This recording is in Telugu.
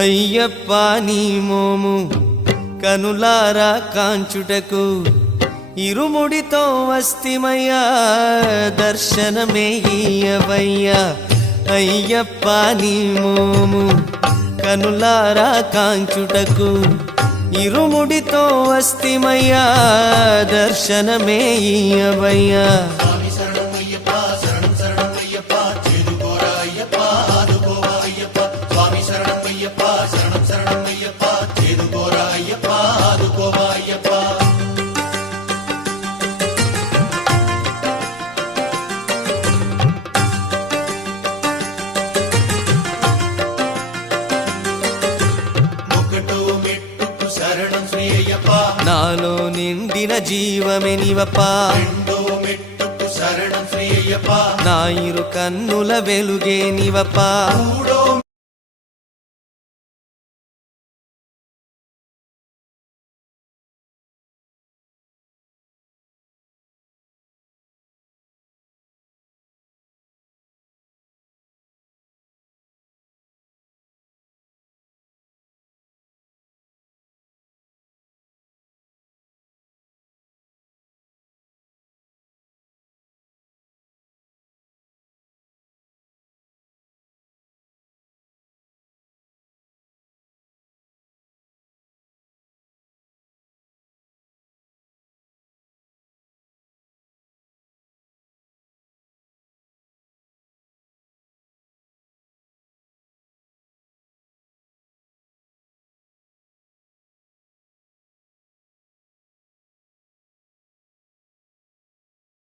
అయ్యప్ప నీ మోము కనులారా కాంచుటకు ఇరుముడితో వస్తిమయ్యా దర్శనమే ఇయ్యవయ్యా. అయ్యప్ప నీ మోము కనులారా కాంచుటకు ఇరుముడితో వస్తిమయ్యా దర్శనమే ఇయ్యవయ్యా. నాలో నిండిన జీవమే నీవప్పా, నా ఇరు కన్నుల వెలుగే నీవప్పా,